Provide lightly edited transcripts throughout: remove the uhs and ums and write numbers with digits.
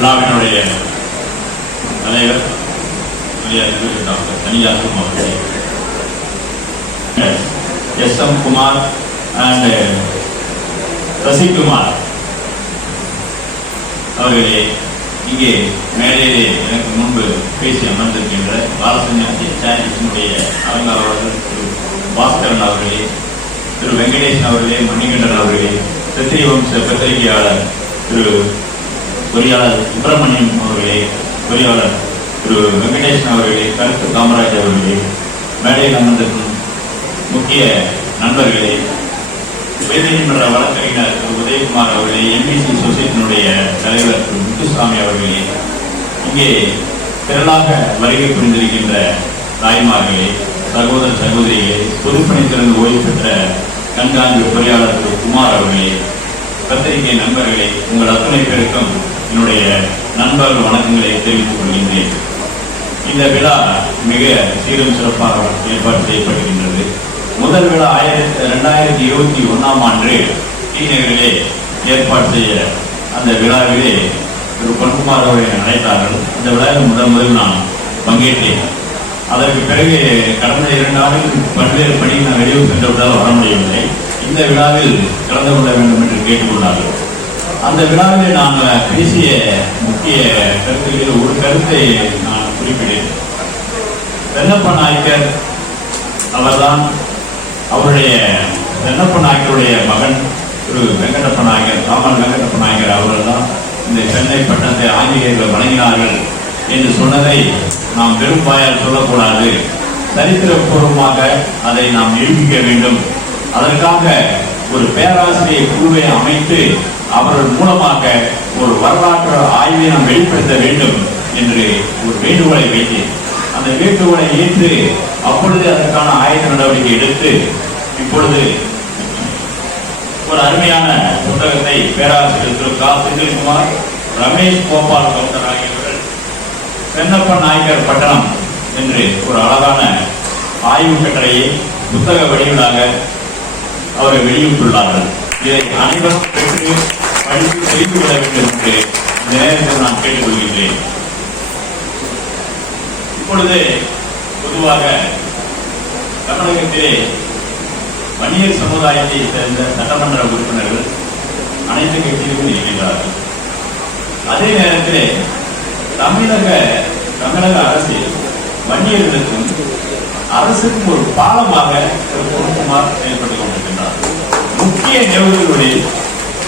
விழாவினுடைய தலைவர் டாக்டர் தனியாக்கும் அவர்களே, SM Kumar and Sasikumar அவர்களே, இங்கே மேடையிலே எனக்கு முன்பு பேசி அமர்ந்திருக்கின்ற பாலசன்யாசி சேரிட்டியினுடைய அலங்காரர்கள் திரு பாஸ்கரன் அவர்களே, திரு வெங்கடேசன் அவர்களே, மணிகண்டன் அவர்களே, சத்திரிய வம்ச பத்திரிகையாளர் திரு பொறியாளர் சுப்பிரமணியம் அவர்களே, பொறியாளர் திரு வெங்கடேசன் அவர்களே, கருத்து காமராஜ் அவர்களே, மேடையில் அமர்ந்திருக்கும் முக்கிய நண்பர்களே, உயர்நீதிமன்ற வழக்கறிஞர் திரு உதயகுமார் அவர்களே, MBC சொசைட்டியினுடைய தலைவர் திரு முத்துசாமி அவர்களே, இங்கே திரளாக வருகை புரிந்திருக்கின்ற தாய்மார்களே, சகோதர சகோதரிகளே, பொதுப்பணித்திறந்து ஓய்வு பெற்ற கண்காணிப்பு பொறியாளர் திரு குமார் அவர்களே, பத்திரிகை நண்பர்களே, உங்கள் அத்தனை பேருக்கும் என்னுடைய நண்பர்கள் வணக்கங்களை தெரிவித்துக் கொள்கின்றேன். இந்த விழா மிக சீரும் சிறப்பாக ஏற்பாடு செய்யப்படுகின்றது. முதல் விழா 2021ஆம் ஆண்டு டி நகரிலே ஏற்பாடு செய்ய அந்த விழாவிலே திரு பொன்குமார் அவர்களை அழைத்தார்கள். அந்த விழாவில் முதல் நான் பங்கேற்றேன். அதற்கு பிறகு கடந்த 2 ஆண்டுகள் பல்வேறு பணியில் நான் வெளியூர் சென்றவர்களால் வர முடியவில்லை. இந்த விழாவில் கலந்து கொள்ள வேண்டும் என்று கேட்டுக்கொண்டார்கள். அந்த விழாவிலே நான் பேசிய முக்கிய கருத்துகளில் ஒரு கருத்தை நான் குறிப்பிட்டேன். வெண்ணப்ப நாயக்கர் அவர்தான், அவருடைய வெண்ணப்ப நாயக்கருடைய மகன் திரு வெங்கடப்ப நாயக்கர், ராமன் வெங்கடப்ப நாயக்கர் அவர்கள் தான் இந்த சென்னை பட்டணத்தை ஆங்கிலேயர்கள் வழங்கினார்கள் என்று சொன்னதை நாம் வெறும் வாயால் சொல்லக்கூடாது. சரித்திரபூர்வமாக அதை நாம் நிரூபிக்க வேண்டும். அதற்காக ஒரு பேராசிரியர் குழுவை அமைத்து அவர்கள் மூலமாக ஒரு வரலாற்று ஆய்வை நாம் வெளிப்படுத்த வேண்டும் என்று ஒரு வேண்டுகோளை வைத்தேன். அந்த வேண்டுகோளை ஏற்று அப்பொழுது அதற்கான ஆயத்த நடவடிக்கை எடுத்து இப்பொழுது ஒரு அருமையான புத்தகத்தை பேராசிரியர் திரு கா. செந்தில்குமார், ரமேஷ் கோபால் கவுண்டர் ஆகியவர்கள் வெண்ணப்ப நாயக்கர் பட்டணம் என்று ஒரு அழகான ஆய்வு கட்டளையை புத்தக வடிவிலாக அவர்கள் வெளியிட்டுள்ளார்கள். இதை அனைவரும் பெற்று படித்து செய்து கொள்ள வேண்டும் என்று இந்த நேரத்தில் நான் கேட்டுக்கொள்கின்றேன். இப்பொழுது பொதுவாக தமிழகத்திலே வன்னியர் சமுதாயத்தை சேர்ந்த சட்டமன்ற உறுப்பினர்கள் அனைத்து கட்சியிலும் இருக்கின்றார்கள். அதே நேரத்திலே தமிழக அரசில் வன்னியர்களுக்கும் அரசுக்கும் ஒரு பாலமாக பொன்குமார் செயல்பட்டுக் கொண்டிருக்கின்றார். முக்கிய நிகழ்வுகளில்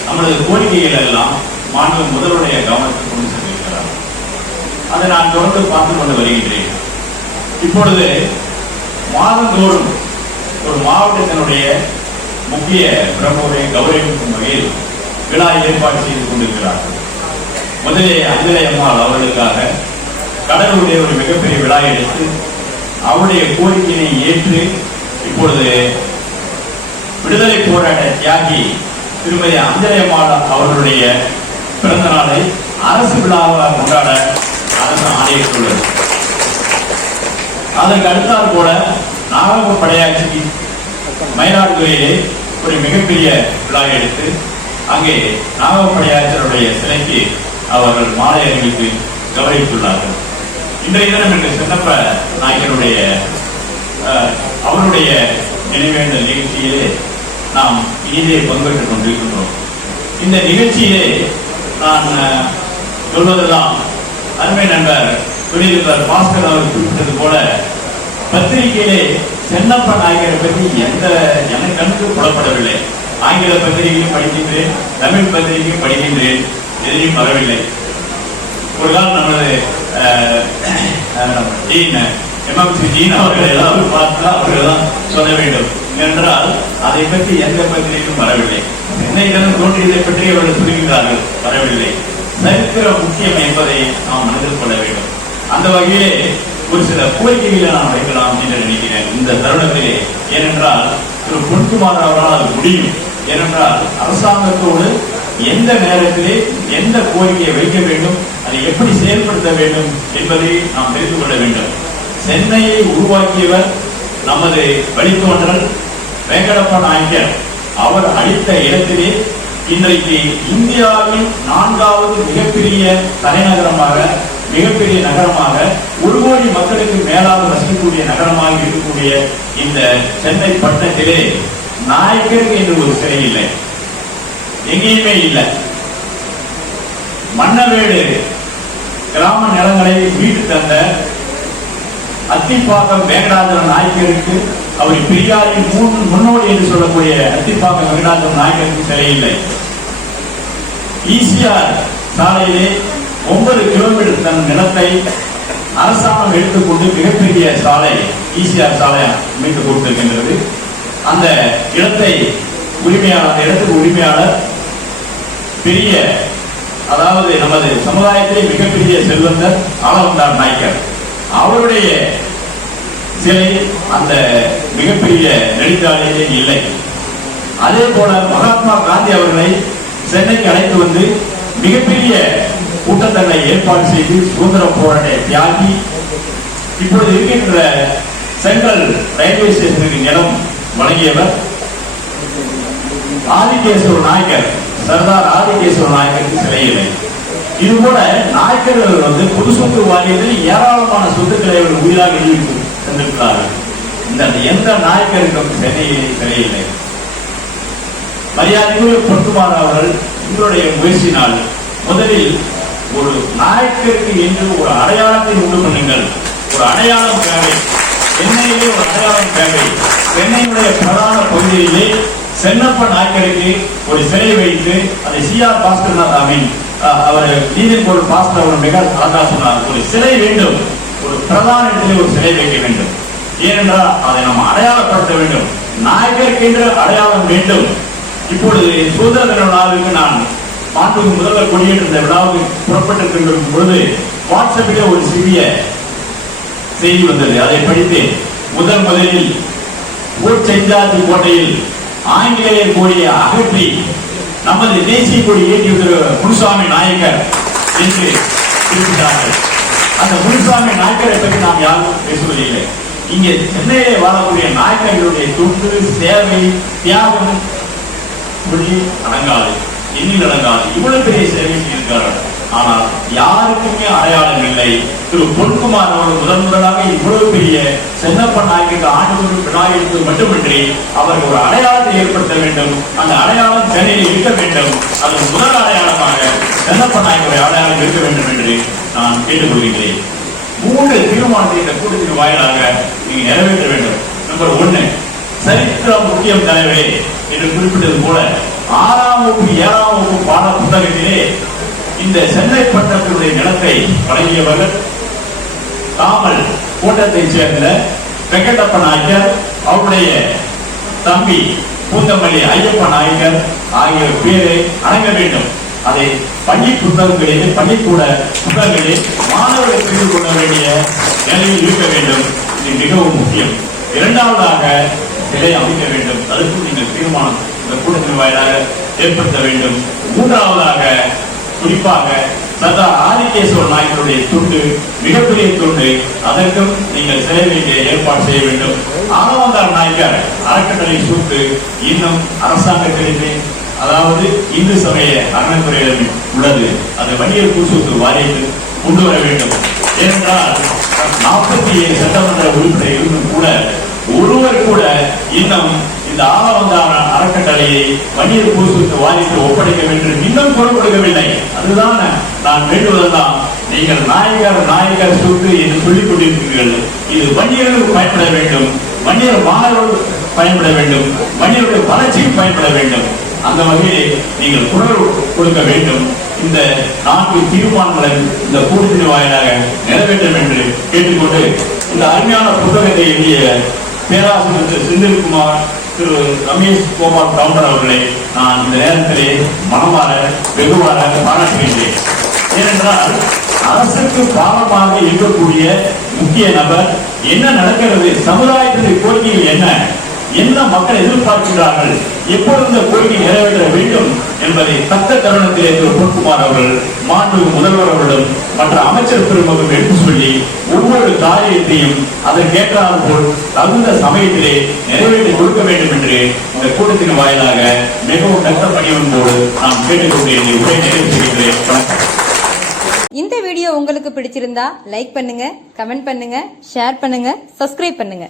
நமது கோரிக்கைகள் எல்லாம் மாநில முதல்வருடைய கவனத்தில் கொண்டு சென்றிருக்கிறார். அதை நான் தொடர்ந்து பார்த்துக் கொண்டு வருகின்றேன். இப்பொழுது மாதந்தோறும் ஒரு மாவட்டத்தினுடைய முக்கிய பிரமுகரை கௌரவிக்கும் வகையில் விழா ஏற்பாடு செய்து கொண்டிருக்கிறார்கள். முதலே அஞ்சலை அம்மாள் அவர்களுக்காக கடலூரிலே ஒரு மிகப்பெரிய விழா எடுத்து அவருடைய கோரிக்கையை ஏற்று இப்பொழுது விடுதலை போராட்ட தியாகி திருமதி அஞ்சலை அம்மாள் அவர்களுடைய பிறந்த நாளை அரசு விழாவாக கொண்டாட அரசு ஆணையிட்டுள்ளது. அதற்கு அடுத்தால் போல நாகப்ப படையாட்சி மயிலாடுதுறையிலே ஒரு மிகப்பெரிய விழா எடுத்து அங்கே நாகப்படையாச்சருடைய சிலைக்கு அவர்கள் மாலை அணிவித்து கௌரவித்துள்ளார்கள். இன்றைய தினம் என்று சின்னப்ப நாயக்கருடைய அவருடைய நினைவேந்தல் நிகழ்ச்சியிலே நாம் இனிதே பங்கேற்றுக் கொண்டிருக்கின்றோம். இந்த நிகழ்ச்சியிலே நான் சொல்வதெல்லாம் அருமை நண்பர் தொழிலதிபர் பாஸ்கர் அவர் குறிப்பிட்டது போல பத்திரிகையிலே சென்னப்ப நாயக்கரை பற்றி எனக்கு கண்ணுக்கு புலப்படவில்லை. ஆங்கில பத்திரிகையும் படிக்கின்றேன், தமிழ் பத்திரிகையும் படிக்கின்றேன், எதையும் வரவில்லை. ஒரு காலம் நமது MMC ஜீன் அவர்கள் ஏதாவது பார்த்தா அவர்கள் தான் சொல்ல வேண்டும் என்றால் அதை பற்றி எந்த பத்திரிகையும் வரவில்லை. சென்னை தினம் தோன்றியதை பற்றி அவர்கள் சொல்கின்றார்கள், வரவில்லை. சரித்திரம் முக்கியம் என்பதை நாம் மனதில் கொள்ள வேண்டும். அந்த வகையிலே ஒரு சில கோரிக்கைகளை நாம் வைக்கலாம் என்று நினைக்கிறேன் இந்த தருணத்திலே. ஏனென்றால் திரு பொன்குமார் அவரால் அது முடியும். ஏனென்றால் அரசாங்கத்தோடு எந்த நேரத்திலே எந்த கோரிக்கையை வைக்க வேண்டும், அதை எப்படி செயல்படுத்த வேண்டும் என்பதை நாம் தெரிந்து கொள்ள வேண்டும். சென்னையை உருவாக்கியவர் நமது வழித்தோன்றல் வெங்கடப்ப நாயக்கர். அவர் அளித்த இடத்திலே இன்றைக்கு இந்தியாவின் 4வது மிகப்பெரிய தலைநகரமாக, மிகப்பெரிய நகரமாக, 1 கோடி மக்களுக்கு மேலாக வசிக்கக்கூடிய நகரமாக இருக்கக்கூடிய இந்த சென்னை பட்டணத்திலே நாயக்கருக்கு என்று ஒரு சிலை இல்லை, எங்கேயுமே இல்லை. மன்னவேடு கிராம நிலங்களை மீட்டு தந்த அத்திப்பாக்கம் வெங்கடாச்சல நாயக்கருக்கு, அவர் பெரியாரின் முன்னோடி என்று சொல்லக்கூடிய அத்திப்பாக்கம் வெங்கடாச்சல நாயக்கருக்கு சிலை இல்லை. ஈசிஆர் சாலையிலே 9 கிலோமீட்டர் தன் நிலத்தை அரசாங்கம் எடுத்துக்கொண்டு மிகப்பெரிய சாலை ஈசிஆர் சாலை அமைத்து கொடுத்திருக்கின்றது. அந்த இடத்தை உரிமையாளர், அந்த இடத்துக்கு உரிமையாளர் பெரிய, அதாவது நமது சமுதாயத்திலே மிகப்பெரிய செல்வந்தர் ஆளவந்தார் நாயக்கர். அவருடைய சிலை அந்த மிகப்பெரிய நெடுஞ்சாலையிலே இல்லை. அதே போல மகாத்மா காந்தி அவர்களை சென்னைக்கு அழைத்து வந்து மிகப்பெரிய கூட்டத்தங்களை ஏற்பாடு செய்து சுதந்திர போராட்ட தியாகி, இப்பொழுது இருக்கின்ற சென்ட்ரல் ரயில்வே ஸ்டேஷனுக்கு நிலம் வழங்கியவர் ஆதிகேசவ நாயக்கர், சர்தார் ஆதிகேசவ நாயக்கருக்கு சிலை இல்லை. இதுபோல நாயக்கர்கள் வந்து பொது சொத்து வாரியத்தில் ஏராளமான சொத்துக்களை அவர்கள் உயிராக எழுதி சென்றிருக்கிறார்கள். இந்த எந்த நாயக்கருக்கும் சென்னையிலே சிலை இல்லை. மரியாதைக்குரிய பொன்குமார் அவர்கள் உங்களுடைய முயற்சினால் முதலில் ஒரு நாயக்கருக்கு என்று ஒரு அடையாளத்தை உண்டு பண்ணுங்கள். ஒரு அடையாளம் தேவை, சென்னையிலே ஒரு அடையாளம் தேவை. சென்னையுடைய பிரதான பகுதியிலே சென்னப்ப நாயக்கருக்கு ஒரு சிலை வைத்து அதை CR பாஸ்கர்நாத் அவர் நீதின் பொருள் பாஸ்கர் அவர் மிக அழகா சொன்னார், ஒரு சிலை வேண்டும், ஒரு பிரதான இடத்திலே ஒரு சிலை வைக்க வேண்டும். ஏனென்றால் அதை நாம் அடையாளப்படுத்த வேண்டும். நாயக்கருக்கு என்று அடையாளம் வேண்டும். இப்பொழுது சுதந்திர தின விழாவுக்கு நான் மாண்புமிகு முதல்வர் கொடியேற்ற விழாவுக்கு புறப்பட்டிருக்கின்ற பொழுது வாட்ஸ்அப்பிலே ஒரு சிறிய செய்தி வந்தது. அதை படித்து முதலில் ஊர்ச்செஞ்சாத்தி கோட்டையில் ஆங்கிலேயர் கொடியை அகற்றி நமது தேசிய கொடி ஏற்றிய முனுசாமி நாயக்கர் என்று குறிப்பிட்டார்கள். அந்த முனுசாமி நாயக்கரை பற்றி நாம் யாரும் பேசுவதில்லை. இங்கே சென்னையிலே வாழக்கூடிய நாயக்கர்களுடைய தொண்டு, சேவை, தியாகம் சொல்லி அடங்காது, எண்ணில் அடங்காது. இவ்வளவு பெரிய சேவை இருக்கிறார்கள். ஆனால் யாருக்குமே அடையாளம் இல்லை. திரு பொன்குமார் அவர்கள் முதலாக இவ்வளவு பெரிய சென்னப்ப நாயக்கருக்கு ஆண்டு விழா எடுப்பது மட்டுமின்றி அவர்கள் ஒரு அடையாளத்தை ஏற்படுத்த வேண்டும். அந்த அடையாளம் சென்னையில் இருக்க வேண்டும். அதன் முதல் அடையாளமாக சென்னப்ப நாயக்கருடைய அடையாளம் இருக்க வேண்டும் என்று நான் கேட்டுக்கொள்கிறேன். 3 தீர்மானத்தை இந்த கூட்டத்தின் வாயிலாக நீங்க நிறைவேற்ற வேண்டும். நம்பர் 1, சரித்திரம் முக்கியம் தலைவரே என்று குறிப்பிட்டது போல 6ஆம் வகுப்பு 7ஆம் வகுப்பு பாட புத்தகத்திலே இந்த சென்னை பட்டணத்தினுடைய நிலத்தை வழங்கியவர்கள் தாமல் கூட்டத்தைச் சேர்ந்த வெங்கடப்ப நாயக்கர், அவருடைய தம்பி பூந்தமல்லி ஐயப்ப நாயக்கர் ஆகிய பேரை அடங்க வேண்டும். அதை பள்ளி புத்தகங்களில், பள்ளிக்கூட புத்தகங்களில் மாணவர்கள் தெரிந்து கொள்ள வேண்டிய நிலையில் இருக்க வேண்டும். இது மிகவும் முக்கியம். 2ஆவதாக சிலை அமைக்க வேண்டும். அதற்கு நீங்கள் தீர்மானம் இந்த கூட்டத்தின் வாயிலாக ஏற்படுத்த வேண்டும். 3ஆவதாக குறிப்பாக சர்தார் ஆதிகேசவ நாயக்கருடைய துண்டு மிகப்பெரிய துண்டு, அதற்கும் நீங்கள் சிலை வைக்க ஏற்பாடு செய்ய வேண்டும். ஆளவந்தார் நாயக்கர் அறக்கட்டளை சொத்து இன்னும் அரசாங்கத்திற்கு, அதாவது இந்து சமய அறநிலைத்துறையிடம் உள்ளது. அது வணிகர் பூசொத்து வாரியத்தில் கொண்டு வர வேண்டும். ஏனென்றால் 47 சட்டமன்ற உறுப்பினர் இருந்தும் கூட ஒருவர் கூட இன்னும் இந்த ஆளவந்தார் அறக்கட்டளையை வணிகர் பூசொத்து வாரியத்தில் ஒப்படைக்க வேண்டும் இன்னும் குரல் கொடுக்கவில்லை. அதுதான் நான் வேண்டுவதெல்லாம், நீங்கள் நாயக்கர் சொத்து என்று சொல்லிக் கொண்டிருக்கிறீர்கள். இது வணிகர்களுக்கு பயன்பட வேண்டும், வணிகர் மாணவர்களுக்கு பயன்பட வேண்டும், வணிகர்களுடைய வளர்ச்சிக்கு பயன்பட வேண்டும். அந்த வகையில் நீங்கள் குரல் கொடுக்க வேண்டும். இந்த 4 தீர்மானங்களை இந்த கூட்டத்தின் வாயிலாக நிறைவேற்றும் என்று கேட்டுக்கொண்டு, இந்த அருமையான புத்தகத்தை எழுதிய பேராசிரியர் திரு செந்தில்குமார், திரு ரமேஷ் கோபால் கவுண்டர் அவர்களை நான் இந்த நேரத்திலே மனமாற வெகுவார பாராட்டுகின்றேன். ஏனென்றால் அரசுக்கு பாவமாக இருக்கக்கூடிய முக்கிய நபர், என்ன நடக்கிறது, சமுதாயத்தின் கோரிக்கைகள் என்ன, என்ன மக்கள் எதிர்பார்க்கிறார்கள், எப்பொழுது இந்த கோரிக்கை நிறைவேற்ற வேண்டும் என்பதை தக்க தருணத்திலே திரு பொன்குமார் அவர்கள் மாண்புமிகு முதல்வர் அவர்களும் மற்ற அமைச்சர் பெருமக்களும் எடுத்து சொல்லி ஒவ்வொரு காரியத்தையும் அதற்கேற்றால் போல் தகுந்த சமயத்திலே நிறைவேற்றி கொடுக்க வேண்டும் என்று இந்த கூட்டத்தின் வாயிலாக மிகவும் தக்க பணியோடு நாம் கேட்டுக்கொண்டு என்னை உரை நிறைவு செய்கிறேன். இந்த வீடியோ உங்களுக்கு பிடிச்சிருந்தா லைக் பண்ணுங்க, கமெண்ட் பண்ணுங்க, ஷேர் பண்ணுங்க, சப்ஸ்கிரைப் பண்ணுங்க.